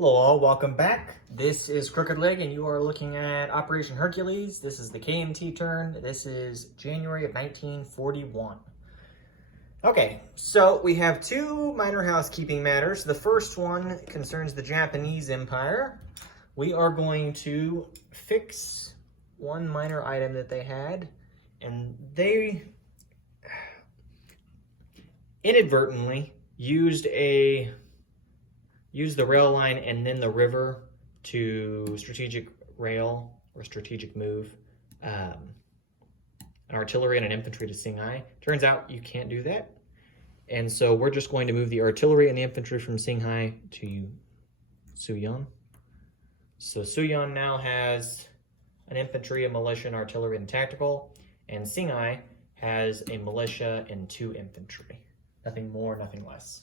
Hello all, welcome back. This is Crooked Leg and you are looking at Operation Hercules. This is the KMT turn. This is January of 1941. Okay, so we have two minor housekeeping matters. The first one concerns the Japanese Empire. We are going to fix one minor item that they had, and they inadvertently used the rail line and then the river to strategic rail or strategic move an artillery and an infantry to Singhai. Turns out you can't do that. And so we're just going to move the artillery and the infantry from Singhai to Suyon. So Suyon now has an infantry, a militia, an artillery, and tactical. And Singhai has a militia and 2 infantry. Nothing more, nothing less.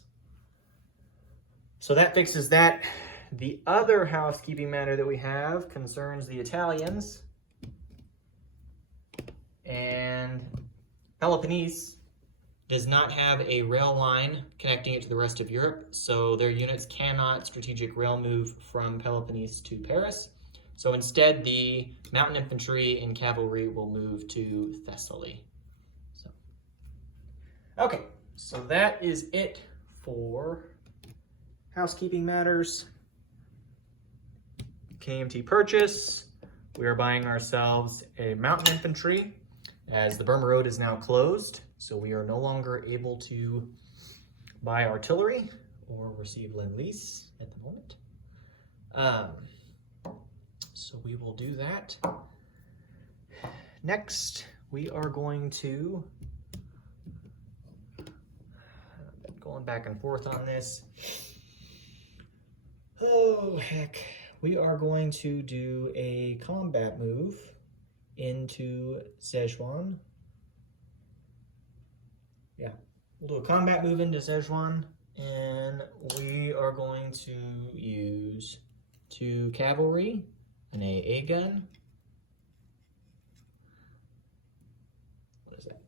So that fixes that. The other housekeeping matter that we have concerns the Italians. And Peloponnese does not have a rail line connecting it to the rest of Europe, so their units cannot strategic rail move from Peloponnese to Paris. So instead, the mountain infantry and cavalry will move to Thessaly. Okay, so that is it for housekeeping matters. KMT purchase. We are buying ourselves a mountain infantry as the Burma Road is now closed, so we are no longer able to buy artillery or receive Lend-Lease at the moment. So we will do that. Next, we are going to, going back and forth on this. Oh, heck. We are going to do a combat move into Szechuan. Yeah, we'll do a combat move into Szechuan, and we are going to use 2 cavalry, an AA gun. What is that?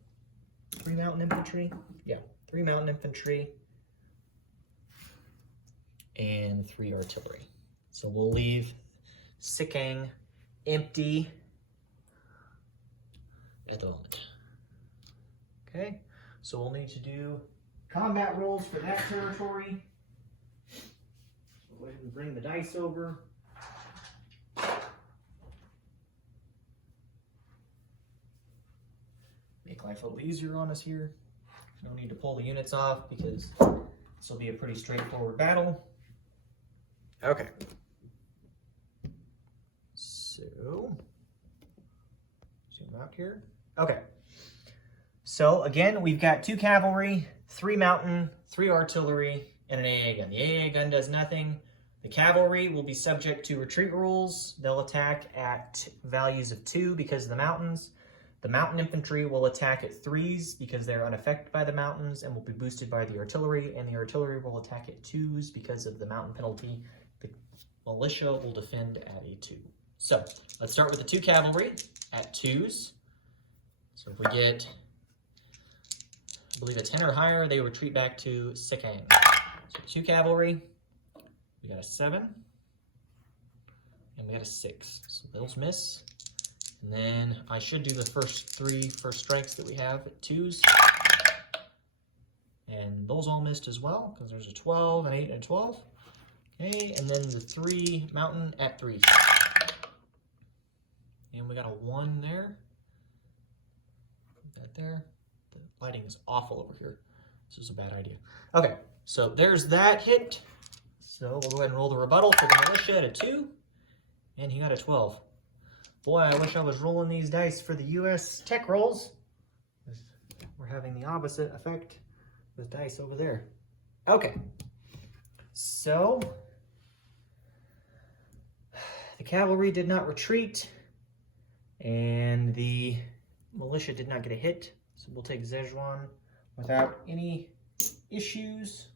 3 mountain infantry? Yeah, 3 mountain infantry and 3 artillery. So we'll leave Sikang empty at the moment. Okay, so we'll need to do combat rolls for that territory. So go ahead and bring the dice over. Make life a little easier on us here. No need to pull the units off because this will be a pretty straightforward battle. Okay. So, zoom out here. Okay. So again, we've got 2 cavalry, 3 mountain, 3 artillery, and an AA gun. The AA gun does nothing. The cavalry will be subject to retreat rules. They'll attack at values of 2 because of the mountains. The mountain infantry will attack at 3s because they're unaffected by the mountains and will be boosted by the artillery, and the artillery will attack at 2s because of the mountain penalty. The militia will defend at a 2. So let's start with the 2 cavalry at 2s. So if we get, I believe, a 10 or higher, they retreat back to Sikang. So 2 cavalry, we got a 7, and we got a 6. So those miss. And then I should do the first 3 first strikes that we have at 2s. And those all missed as well, because there's a 12, an 8, and a 12. Okay, and then the 3 mountain at 3. And we got a 1 there. Put that there. The lighting is awful over here. This is a bad idea. Okay, so there's that hit. So we'll go ahead and roll the rebuttal for the militia at a 2. And he got a 12. Boy, I wish I was rolling these dice for the US tech rolls. We're having the opposite effect with dice over there. Okay, so the cavalry did not retreat, and the militia did not get a hit. So we'll take Szechuan without any issues.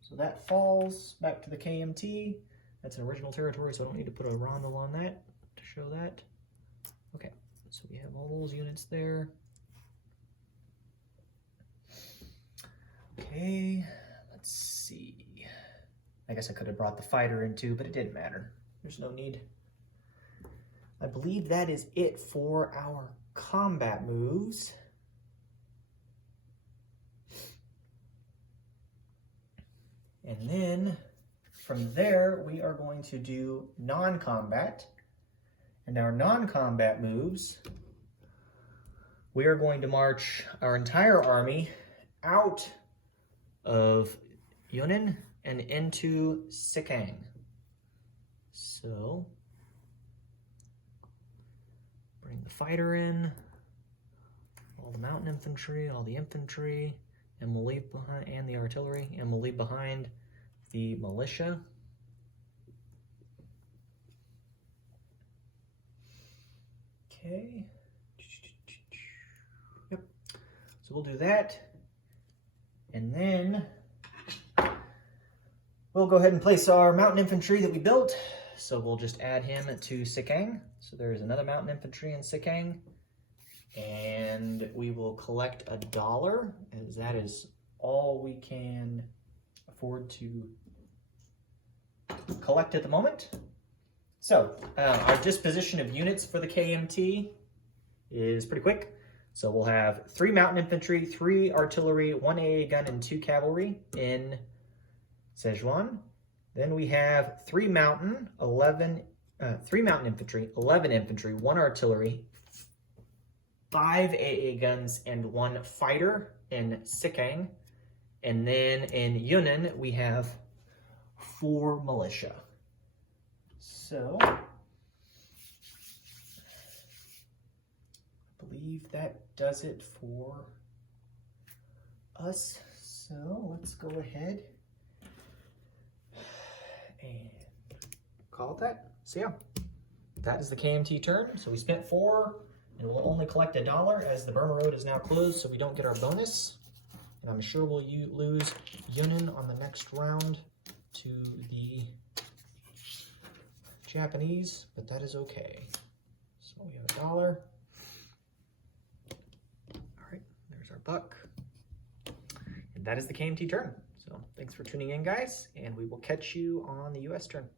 So that falls back to the KMT. That's an original territory, so I don't need to put a rondel on that to show that. Okay, so we have all those units there. Okay, let's see. I guess I could have brought the fighter in too, but it didn't matter. There's no need. I believe that is it for our combat moves. And then from there, we are going to do non-combat. And our non-combat moves, we are going to march our entire army out of Yunnan and into Sikang. So, bring the fighter in, all the mountain infantry, all the infantry, and we'll leave behind, and the artillery, and we'll leave behind the militia. Okay. Yep. So we'll do that. And then we'll go ahead and place our mountain infantry that we built. So we'll just add him to Sikang. So there's another mountain infantry in Sikang. And we will collect $1, as that is all we can afford to collect at the moment. So our disposition of units for the KMT is pretty quick. So we'll have 3 mountain infantry, 3 artillery, 1 AA gun, and 2 cavalry in Sichuan. Then we have 3 mountain infantry, 11 infantry, 1 artillery, 5 AA guns, and 1 fighter in Sikang. And then in Yunnan, we have 4 militia. So, I believe that does it for us. So, let's go ahead and call it that. So yeah, that is the KMT turn. So we spent 4, and we'll only collect $1 as the Burma Road is now closed, so we don't get our bonus. And I'm sure we'll lose Yunnan on the next round to the Japanese, but that is okay. So we have $1. All right, there's our buck. And that is the KMT turn. So thanks for tuning in, guys, and we will catch you on the US turn.